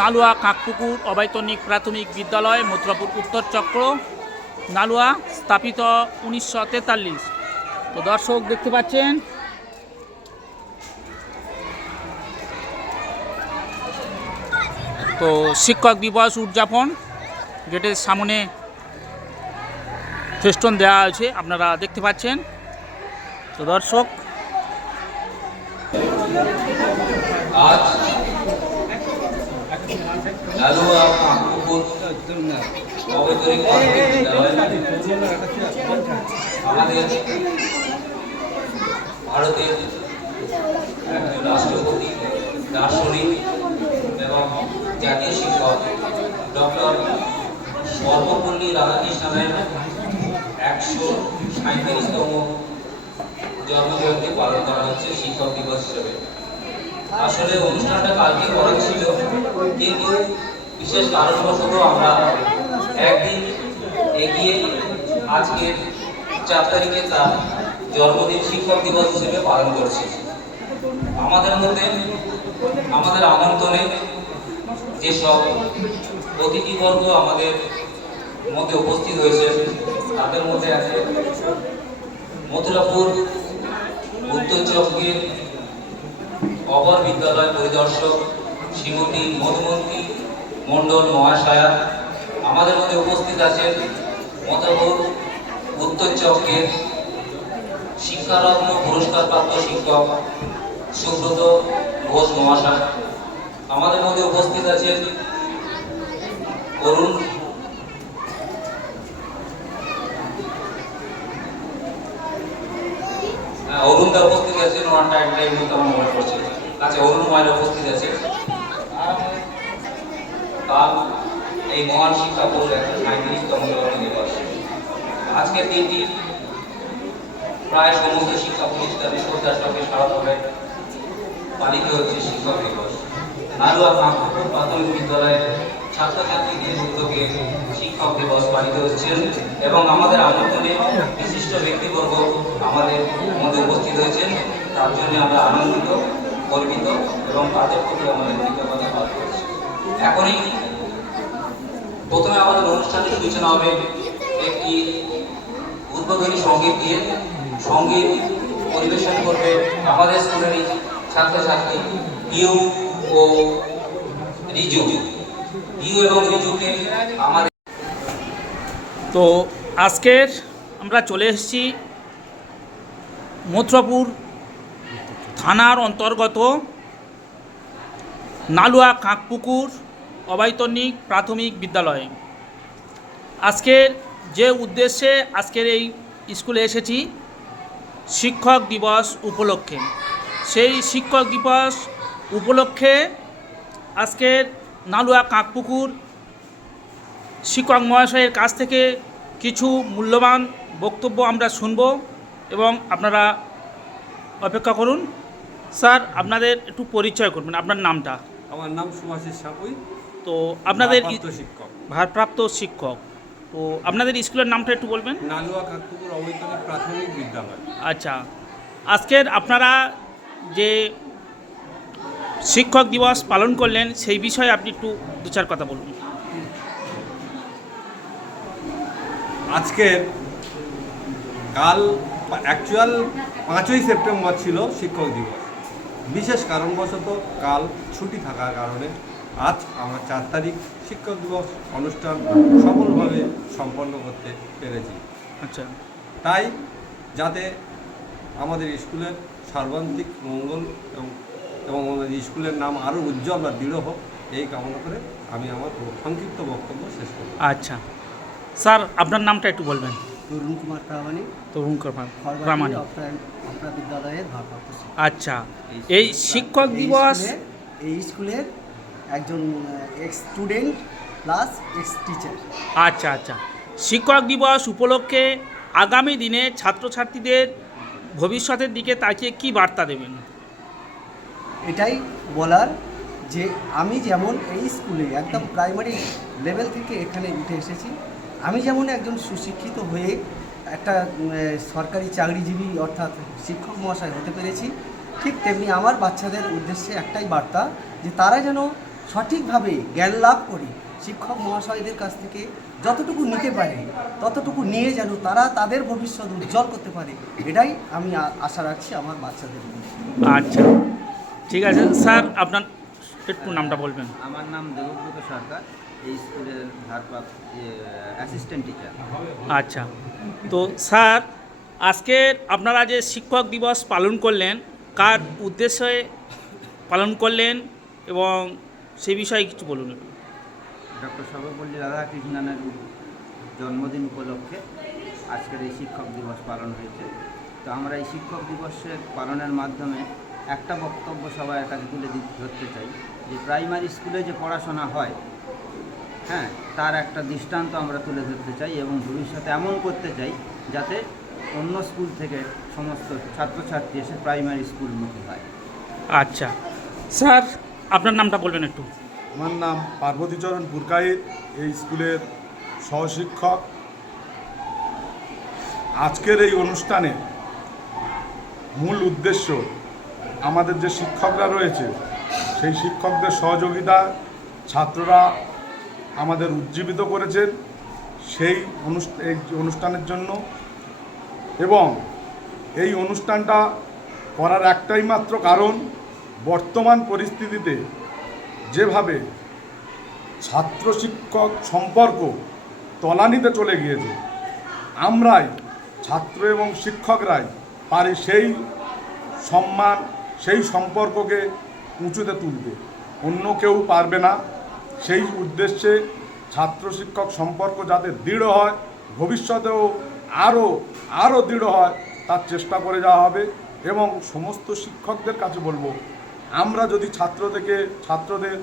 নালুয়া কাকপুকুর অবৈতনিক প্রাথমিক বিদ্যালয় মথুরাপুর উত্তর চক্র, নালুয়া স্থাপিত উনিশশো তেতাল্লিশ। তো দর্শক দেখতে পাচ্ছেন, তো শিক্ষক দিবস উদযাপন, গেটের সামনে ফেস্টন দেওয়া আছে আপনারা দেখতে পাচ্ছেন। তো দর্শক, আজ ভারতের একজন রাষ্ট্রপতি, দার্শনিক এবং জাতীয় শিক্ষক, ডক্টর সর্বপল্লী রাধাকৃষ্ণনের একশো সাঁত্রিশতম জন্মজয়ন্তী পালন করা হচ্ছে শিক্ষক দিবস হিসেবে। আসলে অনুষ্ঠানটা কালকে করা ছিল। কিন্তু বিশেষ কারণবশত আমরা একদিন এগিয়ে আজকের চার তারিখে তার জন্মদিন শিক্ষক দিবস হিসেবে পালন করছি। আমাদের মধ্যে, আমাদের আমন্ত্রণে যেসব অতিথিবর্গ আমাদের মধ্যে উপস্থিত হয়েছে, তাদের মধ্যে আছে মথুরাপুর, উত্তর চক্রের অপর বিদ্যালয় পরিদর্শক শ্রীমতী মধুমন্তী মণ্ডল মহাশয়া আমাদের মধ্যে উপস্থিত আছেন মতাপুর উত্তর চক্রের শিক্ষারত্ন পুরস্কারপ্রাপ্ত শিক্ষক সুব্রত ঘোষ মহাশয় আমাদের মধ্যে উপস্থিত আছেন অরুণ হ্যাঁ, অরুণ দা উপস্থিত আছেন ওনার টাইমটা এই মুহূর্তে আমার মনে পড়ছে আচ্ছা অরুণ মায়ের উপস্থিত আছে। কাল এই মহান শিক্ষা বোর্ড সাঁত্রিশতম জন্ম দিবস। আজকের দিনটি প্রায় সমস্ত শিক্ষা প্রতিষ্ঠানে শ্রদ্ধার সঙ্গে সারাভাবে পালিত হচ্ছে শিক্ষক দিবস। নালুয়া কাঁকুর প্রাথমিক বিদ্যালয়ের ছাত্রছাত্রীদের উদ্যোগে শিক্ষক দিবস পালিত হচ্ছে এবং আমাদের আমন্ত্রণে বিশিষ্ট ব্যক্তিবর্গ আমাদের মধ্যে উপস্থিত হয়েছেন। তার জন্য আমরা আনন্দিত। গর্বিত এবং তাদের প্রতি আমাদের কৃতজ্ঞতা পালন করছি এখনই প্রথমে আমাদের অনুষ্ঠানের সূচনা হবে একটি উদ্বোধনী সংগীত দিয়ে। সংগীত পরিবেশন করবে আমাদের স্কুলেরই ছাত্রছাত্রী ইউ ও রিজু। ইউ এবং রিজুকে আমাদের তো আজকের আমরা চলে এসেছি মথুরাপুর থানার অন্তর্গত নালুয়া কাকপুকুর অবৈতনিক প্রাথমিক বিদ্যালয়ে। আজকের যে উদ্দেশ্যে আজকের এই স্কুলে এসেছি, শিক্ষক দিবস উপলক্ষে। সেই শিক্ষক দিবস উপলক্ষে আজকের নালুয়া কাকপুকুর শিক্ষক মহাশয়ের কাছ থেকে কিছু মূল্যবান বক্তব্য আমরা শুনব এবং আপনারা অপেক্ষা করুন। স্যার আপনাদের একটু পরিচয় করবেন আপনার নামটা? আমার নাম সুভাষিস সাপুই তো আপনাদের শিক্ষক। ভারপ্রাপ্ত শিক্ষক। তো আপনাদের স্কুলের নামটা একটু বলবেন? নালুয়া কাকপুকুর অবৈতনিক প্রাথমিক বিদ্যালয়। আচ্ছা। আজকের আপনারা যে শিক্ষক দিবস পালন করলেন সেই বিষয়ে আপনি একটু দু চার কথা বলুন। আজকের কাল অ্যাকচুয়াল পাঁচই সেপ্টেম্বর ছিল শিক্ষক দিবস। বিশেষ কারণবশত কাল ছুটি থাকার কারণে আজ আমরা চার তারিখ শিক্ষক দিবস অনুষ্ঠান সফলভাবে সম্পন্ন করতে পেরেছি। আচ্ছা। তাই যাতে আমাদের স্কুলের সর্বান্তিক মঙ্গল এবং এবং আমাদের স্কুলের নাম আরও উজ্জ্বল বা দৃঢ় হোক এই কামনা করে আমি আমার সংক্ষিপ্ত বক্তব্য শেষ করব। আচ্ছা। স্যার আপনার নামটা একটু বলবেন। তরুণ কুমার প্রামাণিক। তরুণ প্রামাণিক সর্বাধিক আপনার বিদ্যালয়ের ভারপ্রাপ্ত। আচ্ছা এই শিক্ষক দিবস এই স্কুলের একজন ex student plus ex teacher আচ্ছা আচ্ছা। শিক্ষক দিবস উপলক্ষে আগামী দিনে ছাত্রছাত্রীদের ভবিষ্যতের দিকে তাকিয়ে কি বার্তা দেবেন? এটাই বলার যে আমি যেমন এই স্কুলে একদম প্রাইমারি লেভেল থেকে এখানে উঠে এসেছি আমি যেমন একজন সুশিক্ষিত হয়ে একটা সরকারি চাকরিজীবী অর্থাৎ শিক্ষক মহাশয় হতে পেরেছি ঠিক তেমনি আমার বাচ্চাদের উদ্দেশ্যে একটাই বার্তা যে তারা যেন সঠিকভাবে জ্ঞান লাভ করে। শিক্ষক মহাশয়দের কাছ থেকে যতটুকু নিতে পারে ততটুকু নিয়ে যেন তারা তাদের ভবিষ্যৎ উজ্জ্বল করতে পারে এটাই আমি আশা রাখছি আমার বাচ্চাদের মধ্যে। আচ্ছা ঠিক আছে। স্যার আপনার একটু নামটা বলবেন। আমার নাম দেবব্রত সরকার। এই স্কুলের ভারপ্রাপ্ত অ্যাসিস্ট্যান্ট টিচার আচ্ছা। তো স্যার আজকের আপনারা যে শিক্ষক দিবস পালন করলেন কার উদ্দেশ্যে পালন করলেন এবং সে বিষয়ে কিছু বলুন একটু। ডক্টর সর্বপল্লী রাধাকৃষ্ণনের জন্মদিন উপলক্ষে আজকের এই শিক্ষক দিবস পালন হয়েছে। তো আমরা এই শিক্ষক দিবসের পালনের মাধ্যমে একটা বক্তব্য সবাই কাছে তুলে ধরতে চাই। যে প্রাইমারি স্কুলে যে পড়াশোনা হয় হ্যাঁ তার একটা দৃষ্টান্ত আমরা তুলে ধরতে চাই এবং ভবিষ্যতে এমন করতে চাই যাতে অন্য স্কুল থেকে সমস্ত ছাত্রছাত্রী এসে প্রাইমারি স্কুল স্কুলমুখী হয়। আচ্ছা। স্যার আপনার নামটা বলবেন একটু। আমার নাম পার্বতীচরণ পুরকাইত এই স্কুলের সহশিক্ষক। আজকের এই অনুষ্ঠানে মূল উদ্দেশ্য আমাদের যে শিক্ষকরা রয়েছে সেই শিক্ষকদের সহযোগিতা ছাত্ররা আমাদের উজ্জীবিত করেছেন সেই অনুষ্ঠানের জন্য। এবং এই অনুষ্ঠানটা করার একটাই মাত্র কারণ, বর্তমান পরিস্থিতিতে যেভাবে ছাত্র শিক্ষক সম্পর্ক তলানিতে চলে গিয়েছে, আমরাই ছাত্র এবং শিক্ষকরাই পারি সেই সম্মান, সেই সম্পর্ককে উঁচুতে তুলতে। অন্য কেউ পারবে না। সেই উদ্দেশ্যে ছাত্র শিক্ষক সম্পর্ক যাতে দৃঢ় হয়, ভবিষ্যতেও আরও আরও দৃঢ় হয়, তার চেষ্টা করে যাওয়া হবে এবং সমস্ত শিক্ষকদের কাছে বলব, আমরা যদি ছাত্র থেকে, ছাত্রদের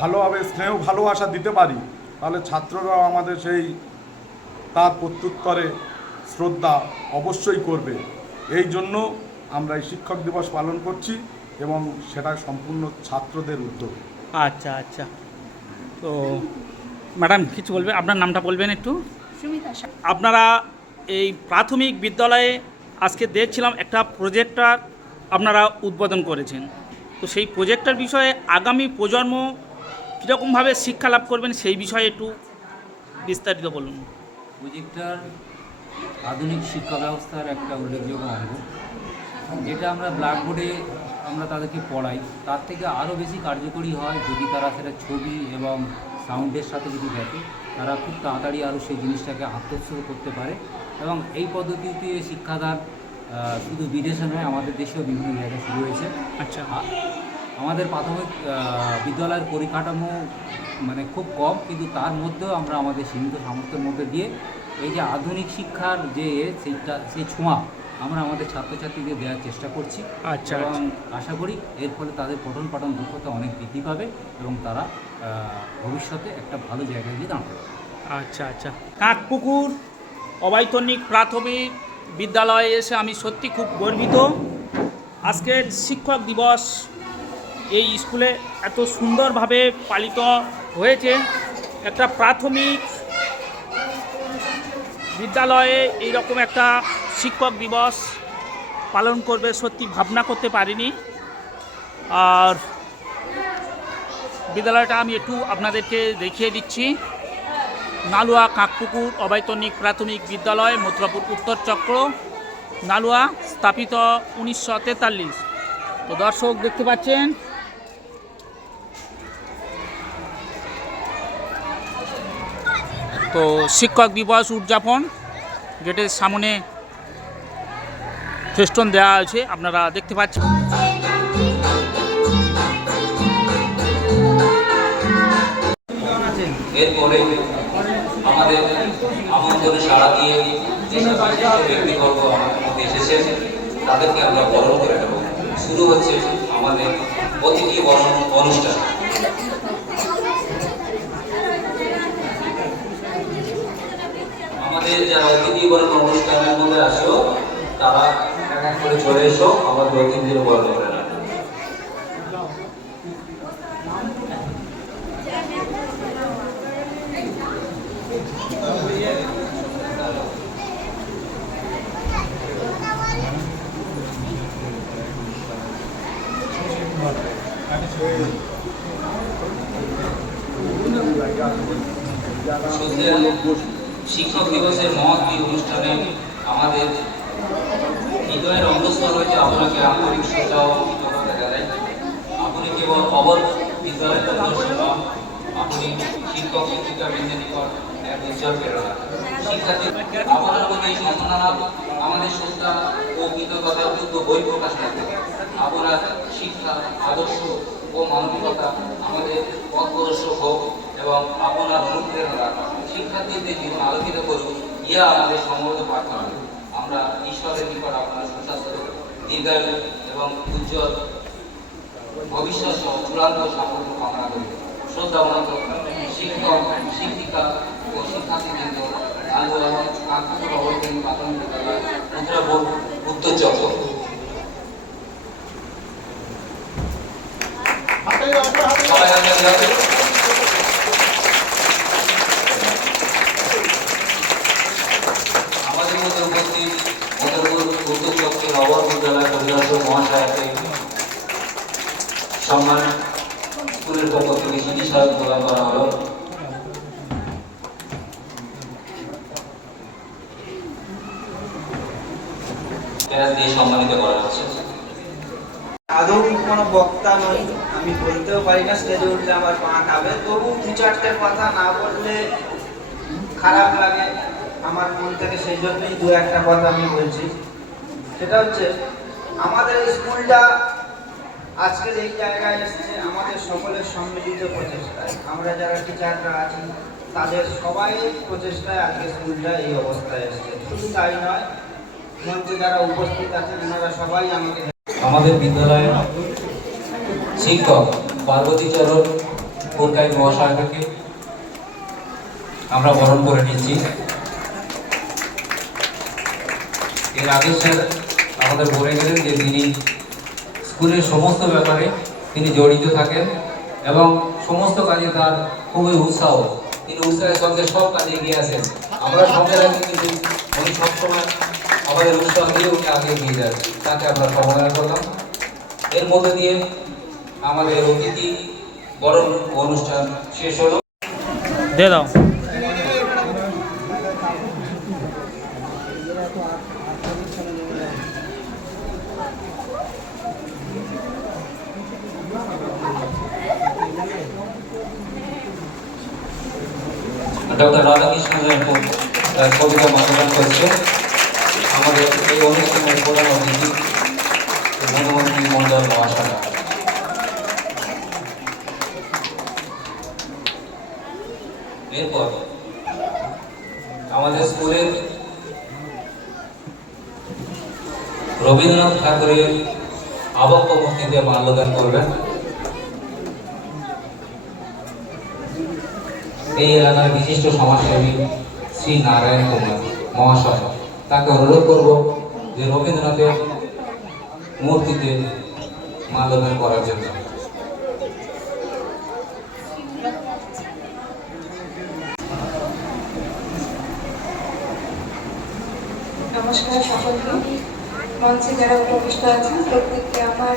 ভালোভাবে স্নেহ, ভালোবাসা দিতে পারি, তাহলে ছাত্ররাও আমাদের সেই, তার প্রত্যুত্তরে শ্রদ্ধা অবশ্যই করবে। এই জন্য আমরা এই শিক্ষক দিবস পালন করছি এবং সেটা সম্পূর্ণ ছাত্রদের উদ্যোগ। আচ্ছা আচ্ছা। তো ম্যাডাম কিছু বলবেন আপনার নামটা বলবেন একটু? আপনারা এই প্রাথমিক বিদ্যালয়ে আজকে দেখছিলাম একটা প্রজেক্টার আপনারা উদ্বোধন করেছেন। তো সেই প্রজেক্টর বিষয়ে আগামী প্রজন্ম কীরকমভাবে শিক্ষা লাভ করবেন সেই বিষয়ে একটু বিস্তারিত বলুন। প্রজেক্টর আধুনিক শিক্ষা ব্যবস্থার একটা উল্লেখযোগ্য অঙ্গ যেটা আমরা ব্ল্যাকবোর্ডে আমরা তাদেরকে পড়াই। তার থেকে আরও বেশি কার্যকরী হয় যদি তারা সেটা ছবি এবং সাউন্ডের সাথে যদি দেখে তারা খুব তাড়াতাড়ি আরও সেই জিনিসটাকে আত্মস্থ করতে পারে। এবং এই পদ্ধতিতে শিক্ষাদান শুধু বিদেশে নয় আমাদের দেশেও বিভিন্ন জায়গায় শুরু হয়েছে। আচ্ছা। আমাদের প্রাথমিক বিদ্যালয়ের পরিকাঠামো মানে খুব কম কিন্তু তার মধ্যেও আমরা আমাদের সীমিত সামর্থ্যের মধ্যে দিয়ে এই যে আধুনিক শিক্ষার যে সেইটা সেই ছোঁয়া আমরা আমাদের ছাত্রছাত্রীদের দেওয়ার চেষ্টা করছি। আচ্ছা, এবং আশা করি এর ফলে তাদের পঠন পাঠন দক্ষতা অনেক বৃদ্ধি পাবে এবং তারা ভবিষ্যতে একটা ভালো জায়গায় গিয়ে দাঁড়াবে আচ্ছা আচ্ছা। কাকপুকুর অবৈতনিক প্রাথমিক বিদ্যালয়ে এসে আমি সত্যি খুব গর্বিত। আজকের শিক্ষক দিবস এই স্কুলে এত সুন্দরভাবে পালিত হয়েছে। একটা প্রাথমিক বিদ্যালয়ে এইরকম একটা শিক্ষক দিবস পালন করবে, সত্যি ভাবনা করতে পারিনি। আর বিদ্যালয়টা আমি একটু আপনাদেরকে দেখিয়ে দিচ্ছি। নালুয়া কাকপুকুর অবৈতনিক প্রাথমিক বিদ্যালয়, মথুরাপুর উত্তর চক্র। নালুয়া স্থাপিত উনিশশো তেতাল্লিশ। তো দর্শক দেখতে পাচ্ছেন, তো শিক্ষক দিবস উদযাপন। গেটের সামনে ফেস্টন দেওয়া আছে আপনারা দেখতে পাচ্ছেন। এরপরে আমাদের আমন্ত্রণে সাড়া দিয়ে যে সকল ব্যক্তিবর্গ আমাদের এসেছেন, তাদেরকে আমরা বরণ করে নেব। শুরু হচ্ছে আমাদের অতিথি বরণ অনুষ্ঠান। আমাদের যারা অতিথি বরণ অনুষ্ঠানের মধ্যে আসো তারা করে চলে এসো, আমার দু তিন দিন বন্ধ করে না শিক্ষক দিবসের মহৎ অনুষ্ঠানে আমাদের হৃদয়ের অন্তঃস্থল হয়েছে আপনাকে আন্তরিক শ্রদ্ধা ও কৃতজ্ঞতা জানাই। আপনি কেবল অবর বিদ্যালয়ের দর্শন আপনি শিক্ষক, শিক্ষিকা বৃন্দের নিকট এক উজ্জ্বল প্রেরণা। শিক্ষার্থী আপনার এই সন্তানরা আমাদের শ্রদ্ধা ও কৃতজ্ঞতার যুক্ত বই প্রকাশ রাখে আপনার শিক্ষা, আদর্শ ও মানবিকতা আমাদের পথ প্রদর্শক হোক এবং আপনার অনুপ্রেরণা, শিক্ষার্থীদের জীবন আলোকিত করুক ইয়া আমাদের সমবেত প্রার্থনা। আমরা ঈশ্বরের নিকট আপনার সুস্বাস্থ্য দীর্ঘায়ু এবং উজ্জ্বল ভবিষ্যৎ সহ চূড়ান্ত সাফল্য কামনা করি। শ্রদ্ধা অনন্ত শিক্ষক শিক্ষিকা ও শিক্ষার্থীবৃন্দ আন্দোলন কাঙ্ক্ষিত অবৈতনিক প্রাথমিক বিদ্যালয় মুদ্রা বোর্ড উত্তর চক্র সবাই হাতে হাতে আমাদের মধ্যে উপস্থিত মদরপুর উত্তর চক্রের নবর পরিদর্শক মহাশয়কে সম্মান স্কুলের পক্ষ থেকে স্মারক প্রদান করা হলো। বক্তা নই, আমি বলতেও পারি না আমার পা কাঁপে তবু দু চারটে কথা না বললে খারাপ লাগে। আমার মন থেকে সেই জন্যই দু একটা কথা আমি বলছি। সেটা হচ্ছে আমাদের স্কুলটা আজকের এই জায়গায় এসেছে আমাদের সকলের সম্মিলিত প্রচেষ্টায়। আমরা যারা টিচাররা আছি, তাদের সবাই প্রচেষ্টায় আজকে স্কুলটা এই অবস্থায় এসেছে। শুধু তাই নয় মঞ্চে যারা উপস্থিত আছেন, ওনারা সবাই আমাকে আমাদের বিদ্যালয়ের শিক্ষক, পার্বতী চরণ পুরকাই মহাশয়কে আমরা বরণ করে নিচ্ছি। এর স্যার আমাদের বলে গেলেন যে তিনি স্কুলের সমস্ত ব্যাপারে তিনি জড়িত থাকেন এবং সমস্ত কাজে তার খুবই উৎসাহ। তিনি উৎসাহের সঙ্গে সব কাজে এগিয়ে আসেন। আমরা সঙ্গে থাকি কিন্তু উনি সবসময় আমাদের উৎসাহ দিয়ে উনি আগে এগিয়ে যান। তাকে আমরা সম্বোধনা করলাম। এর মধ্যে দিয়ে আমাদের অতিথি বরণ অনুষ্ঠান শেষ হলো। দাও। ডক্টর রাধাকৃষ্ণের কবিতা মানবান করছে। আমাদের এই অনুষ্ঠানের প্রধান অতিথি বনমন্ত্রী মন্ডল মহাশয়। এরপর আমাদের স্কুলের রবীন্দ্রনাথ ঠাকুরের আবক্ষ মূর্তিতে মাল্যদান করবেন। এই এলাকার বিশিষ্ট সমাজসেবী শ্রী নারায়ণ কুমার মহাশয়। তাকে অনুরোধ করব যে রবীন্দ্রনাথের মূর্তিতে মাল্যদান করার জন্য। নমস্কার সকলকে। মঞ্চে যারা উপবিষ্ট আছেন, প্রত্যেককে আমার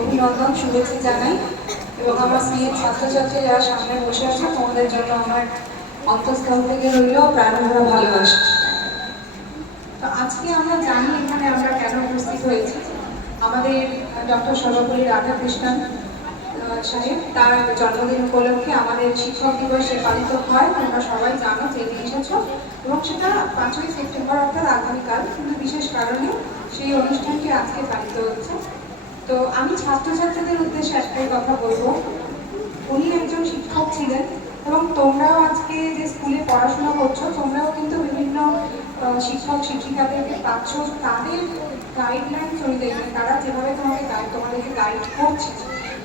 অভিনন্দন, শুভেচ্ছা জানাই। এবং আমার স্ত্রীর ছাত্রছাত্রী যারা সামনে বসে আছে, তোমাদের জন্য আমার অন্তঃস্থল থেকে রইল প্রাণভরা ভালোবাসা। তো আজকে আমরা জানি এখানে আমরা কেন উপস্থিত হয়েছি। আমাদের ডক্টর সর্বপল্লী রাধাকৃষ্ণন সাহেব, তার জন্মদিন উপলক্ষে আমাদের শিক্ষক দিবসে পালিত হয়। তোমরা সবাই জানো জেনে এসেছ এবং সেটা পাঁচই সেপ্টেম্বর অর্থাৎ আগামীকাল। কিন্তু বিশেষ কারণে সেই অনুষ্ঠানটি আজকে পালিত হচ্ছে। তো আমি ছাত্রছাত্রীদের উদ্দেশ্যে একটাই কথা বলব। উনি একজন শিক্ষক ছিলেন এবং তোমরাও আজকে যে স্কুলে পড়াশোনা করছ, তোমরাও কিন্তু বিভিন্ন শিক্ষক শিক্ষিকাদেরকে পাচ্ছ। তাদের গাইডলাইন অনুযায়ী মানে তারা যেভাবে তোমাকে গাইড তোমাদেরকে গাইড করছে,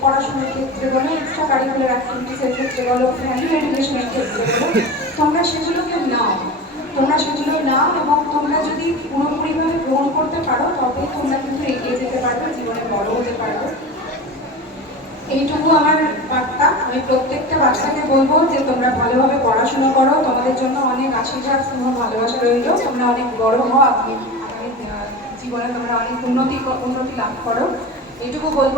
পড়াশোনার ক্ষেত্রে বলো এক্সট্রা কারিকুলার অ্যাক্টিভিটিসের ক্ষেত্রে বলো ভ্যালু এডুকেশনের ক্ষেত্রে বলো, তোমরা সেগুলোকে নাও। তোমরা সেগুলো নাও এবং তোমরা যদি পুরোপুরিভাবে গ্রহণ করতে পারো তবে তোমরা কিন্তু এগিয়ে যেতে পারবে, জীবনে বড় হতে পারবে। এইটুকু আমার বার্তা। আমি প্রত্যেকটা বাচ্চাকে বলব যে তোমরা ভালোভাবে পড়াশোনা করো। তোমাদের জন্য অনেক আশীর্বাদ তোমার ভালোবাসা রইল। তোমরা অনেক বড় হও। আপনি জীবনে তোমরা অনেক উন্নতি উন্নতি লাভ করো। এইটুকু বলব।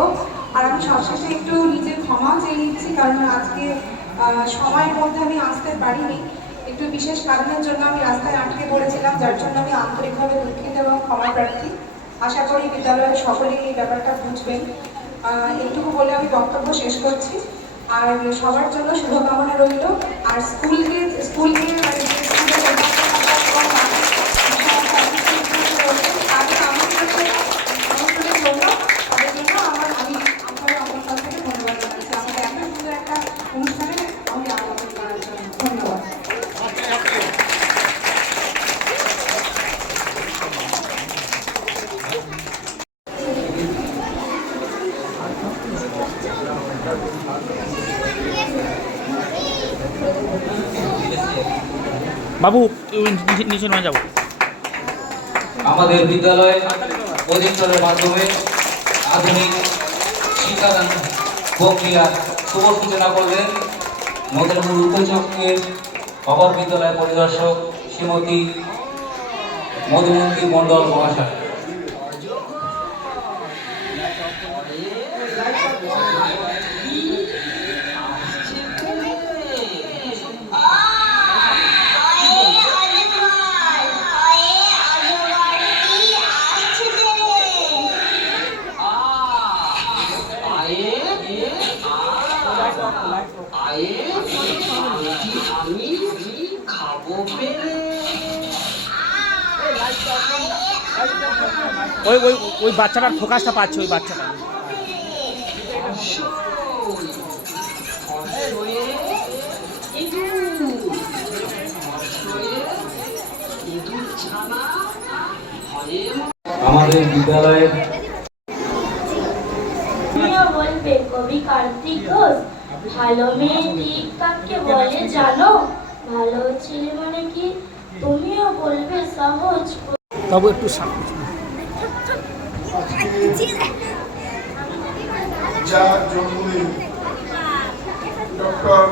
আর আমি সবশেষে একটু নিজের ক্ষমা চেয়ে নিচ্ছি, কারণ আজকে সময়ের মধ্যে আমি আসতে পারিনি। একটু বিশেষ কারণের জন্য আমি রাস্তায় আটকে পড়েছিলাম, যার জন্য আমি আন্তরিকভাবে দুঃখিত এবং ক্ষমা প্রার্থী। আশা করি বিদ্যালয়ের সকলেই এই ব্যাপারটা বুঝবেন। এইটুকু বলে আমি বক্তব্য শেষ করছি। আর সবার জন্য শুভকামনা রইল। আর স্কুলকে স্কুলকে মানে যে স্কুলের অধ্যাপক এবং বাকি সমস্ত অফিসগুলো রয়েছে, তাদের আমন্ত্রণ আমন্ত্রণের জন্য তাদের জন্য আমার আমি আপনাদের আমার কাছ থেকে ধন্যবাদ জানাচ্ছি আমাকে এত সুন্দর একটা অনুষ্ঠানে আমাকে আমন্ত্রণ করার জন্য ধন্যবাদ বাবু নিচে- নয় যাব। আমাদের বিদ্যালয়ে প্রজেক্টরের মাধ্যমে আধুনিক শিক্ষাদান প্রক্রিয়া শুভ সূচনা করলেন মদনপুর উপচকের অপর বিদ্যালয় পরিদর্শক শ্রীমতী মধুমন্তী মণ্ডল মহাশয়। ওই ওই ওই বাচ্চাটার ফোকাসটা পাচ্ছে ওই বাচ্চাটা। আমাদের বিদ্যালয়ের তুমিও বলবে কবি কার্তিক ঘোষ ভালো মেয়ে ঠিক কাকে বলে জানো? ভালো ছেলে মানে কি? তুমিও বলবে সহজ। বাবু একটু সামনে যার জন্মদিন ডক্টর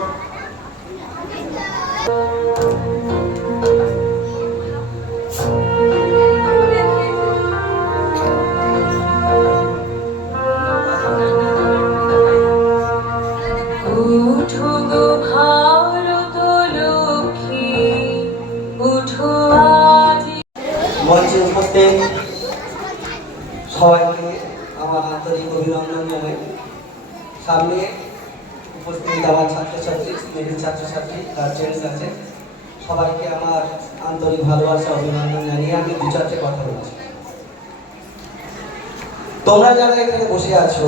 তোমরা যারা এখানে বসে আছো,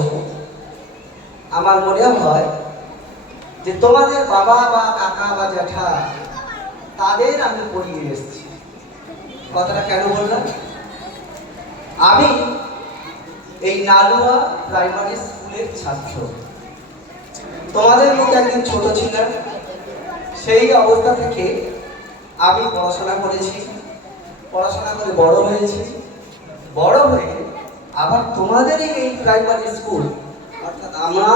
আমার মনে হয় যে তোমাদের বাবা বা কাকা বা জ্যাঠা, তাদের আমি পড়িয়ে এসেছি। কথাটা কেন বললাম? আমি এই নালুয়া প্রাইমারি স্কুলের ছাত্র। তোমাদের মধ্যে একদিন ছোট ছিলাম সেই অবস্থা থেকে আমি পড়াশোনা করেছি। পড়াশোনা করে বড় হয়েছি। বড় হয়ে আবার তোমাদেরই এই প্রাইমারি স্কুল অর্থাৎ আমার